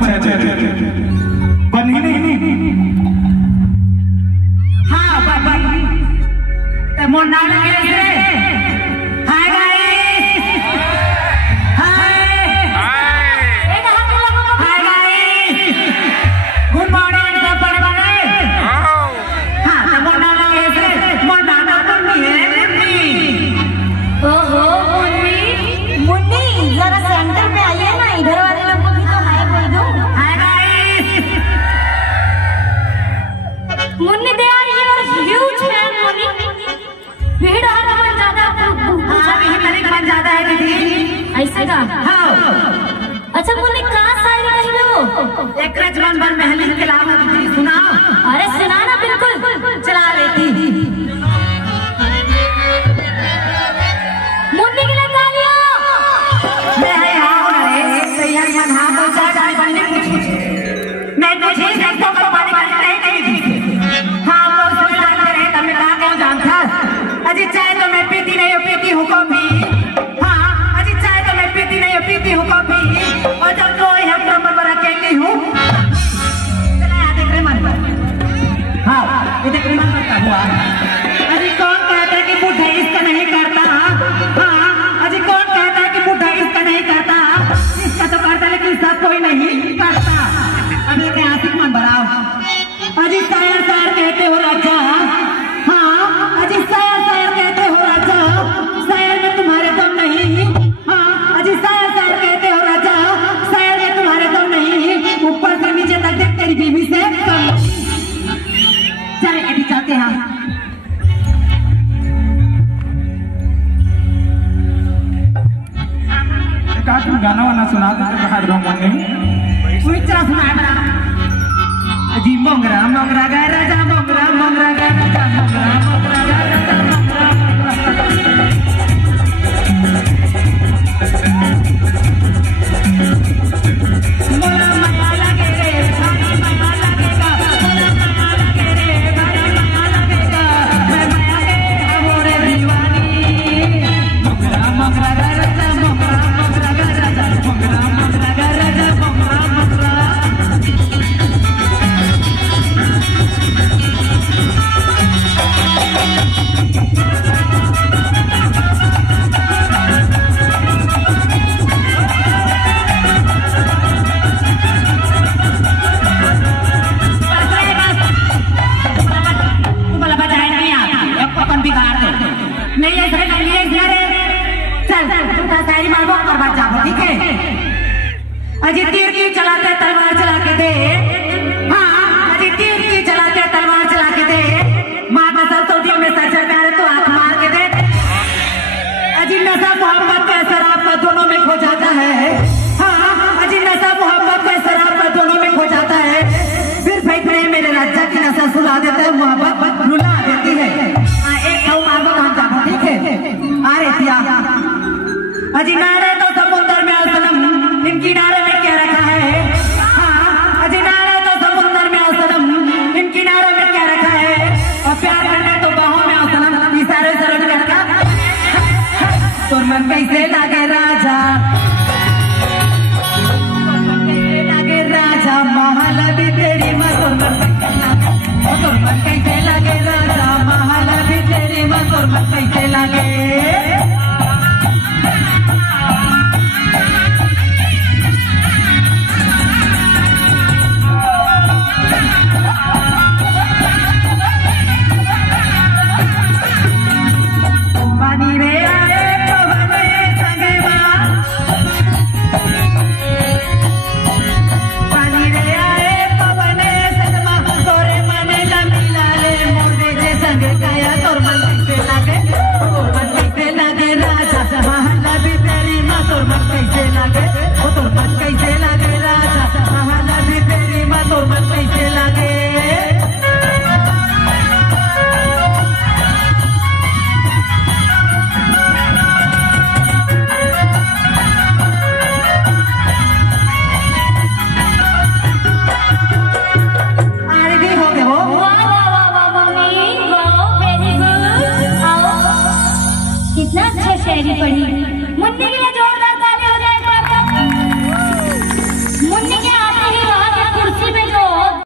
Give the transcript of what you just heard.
परिचय दे बनी नहीं। हाँ बाबा ते मोना लगे hi guys hi hi guys good morning सब बड़े हाँ ते मोना लगे मोना ना मुन्नी है मुन्नी। ओहो मुन्नी जरा सेंटर पे आइए ना, इधर वाले लोग को भी तो हाय बोल दो। Hi guys Munni they are your huge fan Munni. भीड़ और मन ज्यादा मन ज्यादा है दीदी ऐसे का। हाँ अच्छा मुन्नी कहाँ शायरी कही हो? एक रजवन बर महलिन के लावा दीदी सुनाओ। अरे सुना ना, बिल्कुल चला लेती मुन्नी के लिए तालियां। मैं यहाँ अरे तैयार मन हाँ पहुँचा जाए बनने कुछ मैं तुझे शब्दों को पानी नहीं दी। हाँ वो सुना रहे तब मैं कहाँ क्यों जानता अजी चाय तो मैं पीती नहीं पीती हूँ कभी। हाँ अजी चाय तो मैं पीती नहीं पीती हूँ कभी और जब कोई है तो मैं बड़ा कहती हूँ चला यहाँ देख रहे मन। हाँ ये देख रहे मन करता हुआ अजी कौन कहता है कि बुढ़ा इसका नहीं करता। हाँ अजी कौन कहता है कि बुढ़ा इसका नहीं करता, इसका तो करता लेकिन सब कोई नहीं करता। अभी मैं आशिक मन बढ़ाओ अजी शायर शायर कहते हो राजा। हाँ अजी शायर शायर कहते हो राजा, शायर में तुम्हारे दम नहीं। हाँ अजी शायर शायर कहते हो राजा, शायर में तुम्हारे दम नहीं। ऊपर से नीचे तक देख तेरी बीवी से कम। चले अभी चलते हैं। तुम गाना वाना सुना दे तो बाहर रहो मन नहीं कोई चला सुना बड़ा अजी मोंगरा मोंगरा गा राजा मोंगरा मोंगरा गा राजा मोंगरा मोंगरा गा राजा मोंगरा मोला माया लगे रे भारी माया लगेगा मोला माया लगे रे भारी माया लगेगा मैं माया के मोरे दीवानी। मोंगरा मोंगरा गा राजा मोंगरा मोंगरा गा राजा मोंगरा मोंगरा गा राजा मोंगरा मोंगरा। नहीं ऐसे चल तू शायरी मारो और बात जाओ ठीक है। अजी तीर की चलाते तलवार